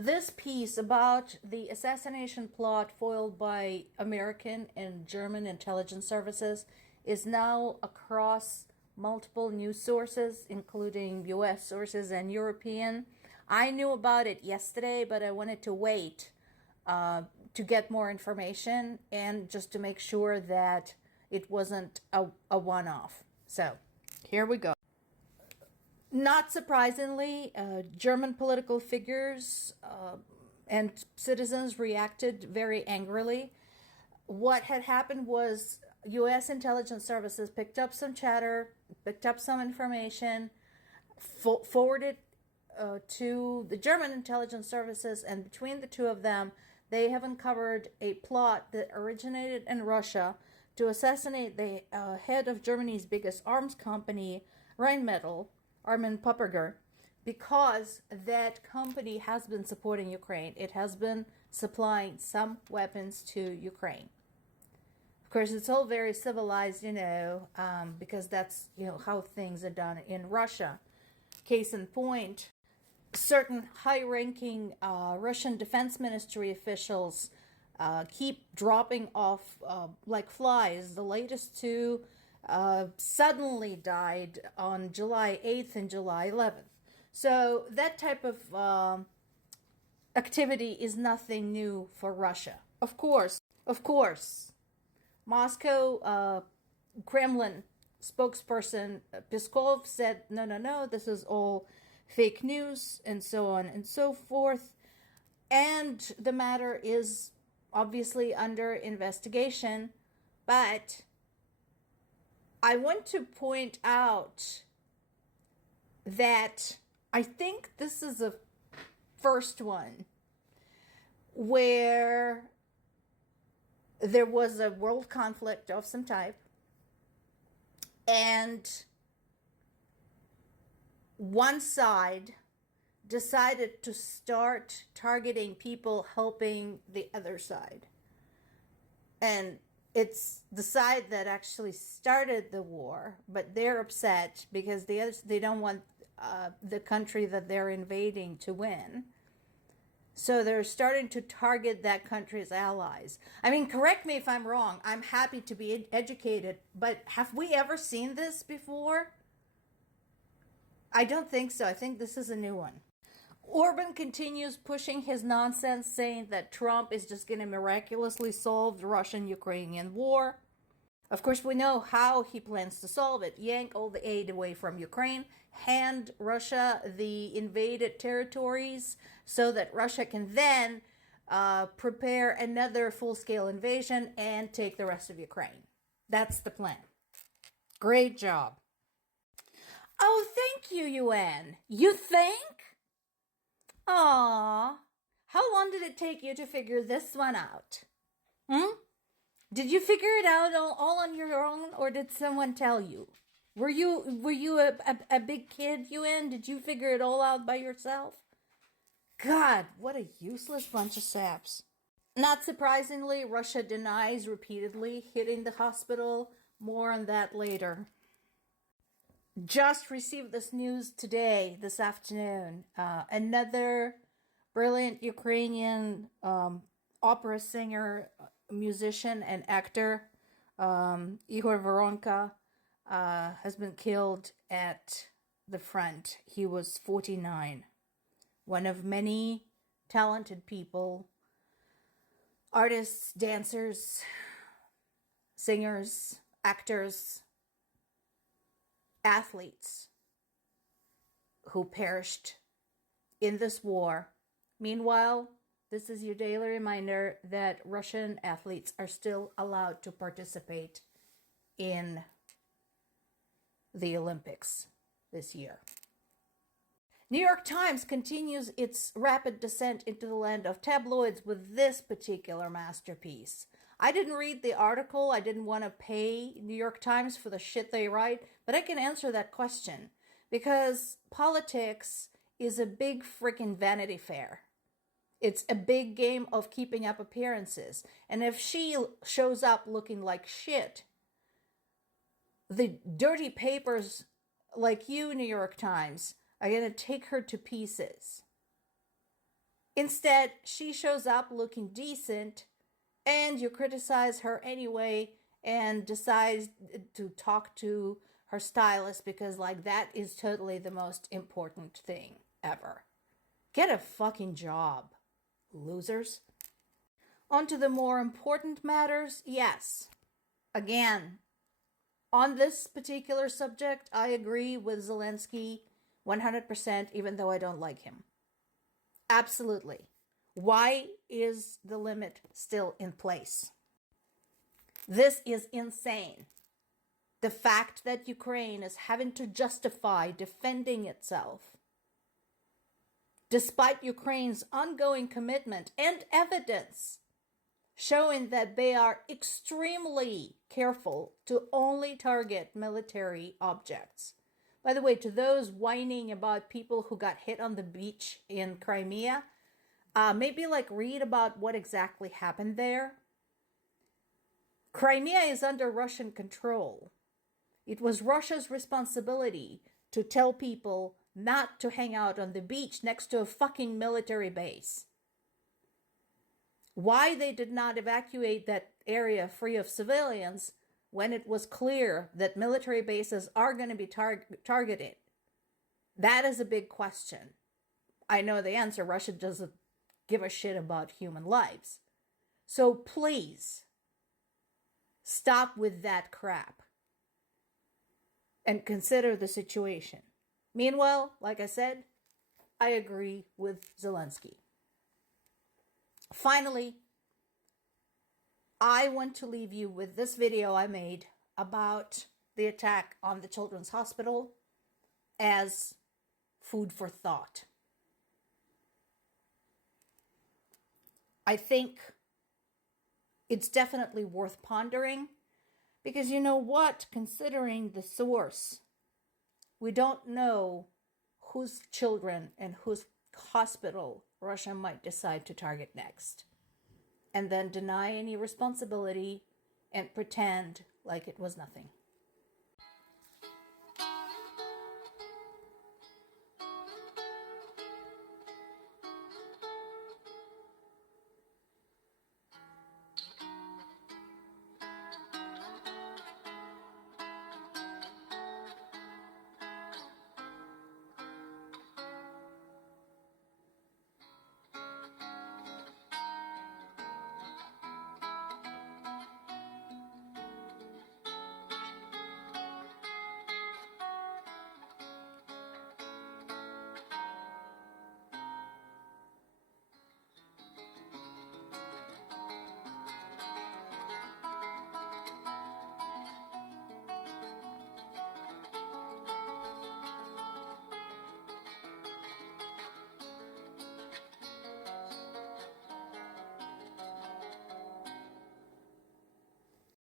This piece about the assassination plot foiled by American and German intelligence services is now across multiple news sources, including US sources and European. I knew about it yesterday, but I wanted to wait to get more information and just to make sure that it wasn't a one-off. So here we go. Not surprisingly, German political figures and citizens reacted very angrily. What had happened was U.S. intelligence services picked up some chatter, picked up some information, forwarded to the German intelligence services, and between the two of them, they have uncovered a plot that originated in Russia to assassinate the head of Germany's biggest arms company, Rheinmetall, Armin Pupperger, because that company has been supporting Ukraine. It has been supplying some weapons to Ukraine. Of course, it's all very civilized, because that's, how things are done in Russia. Case in point, certain high-ranking Russian Defense Ministry officials keep dropping off like flies. The latest two suddenly died on July 8th and July 11th. So that type of activity is nothing new for Russia. Of course, Moscow, Kremlin spokesperson Peskov said, no, this is all fake news, and so on and so forth. And the matter is obviously under investigation, but I want to point out that I think this is the first one where there was a world conflict of some type, and one side decided to start targeting people helping the other side. And it's the side that actually started the war, but they're upset because they don't want the country that they're invading to win. So they're starting to target that country's allies. I mean, correct me if I'm wrong. I'm happy to be educated, but have we ever seen this before? I don't think so. I think this is a new one. Orban continues pushing his nonsense, saying that Trump is just going to miraculously solve the Russian-Ukrainian war. Of course, we know how he plans to solve it. Yank all the aid away from Ukraine, hand Russia the invaded territories so that Russia can then prepare another full-scale invasion and take the rest of Ukraine. That's the plan. Great job. Oh, thank you, UN. You think? Aww. How long did it take you to figure this one out? Did you figure it out all on your own, or did someone tell you? Were you a big kid, UN? Did you figure it all out by yourself? God, what a useless bunch of saps. Not surprisingly, Russia denies repeatedly hitting the hospital. More on that later. Just received this news today, this afternoon. Another brilliant Ukrainian opera singer, musician, and actor, Igor Voronka, has been killed at the front. He was 49. One of many talented people, artists, dancers, singers, actors, athletes who perished in this war. Meanwhile, this is your daily reminder that Russian athletes are still allowed to participate in the Olympics this year. New York Times continues its rapid descent into the land of tabloids with this particular masterpiece. I didn't read the article. I didn't want to pay New York Times for the shit they write, but I can answer that question because politics is a big freaking Vanity Fair. It's a big game of keeping up appearances. And if she shows up looking like shit, the dirty papers like you, New York Times, are going to take her to pieces. Instead, she shows up looking decent, and you criticize her anyway and decide to talk to her stylist because, like, that is totally the most important thing ever. Get a fucking job, losers. On to the more important matters. Yes, again, on this particular subject, I agree with Zelensky 100%, even though I don't like him. Absolutely. Why is the limit still in place? This is insane. The fact that Ukraine is having to justify defending itself, despite Ukraine's ongoing commitment and evidence showing that they are extremely careful to only target military objects. By the way, to those whining about people who got hit on the beach in Crimea, maybe read about what exactly happened there. Crimea is under Russian control. It was Russia's responsibility to tell people not to hang out on the beach next to a fucking military base. Why they did not evacuate that area free of civilians when it was clear that military bases are going to be targeted? That is a big question. I know the answer. Russia doesn't give a shit about human lives. So please, stop with that crap and consider the situation. Meanwhile, like I said, I agree with Zelensky. Finally, I want to leave you with this video I made about the attack on the Children's Hospital as food for thought. I think it's definitely worth pondering because you know what, considering the source, we don't know whose children and whose hospital Russia might decide to target next, and then deny any responsibility and pretend like it was nothing.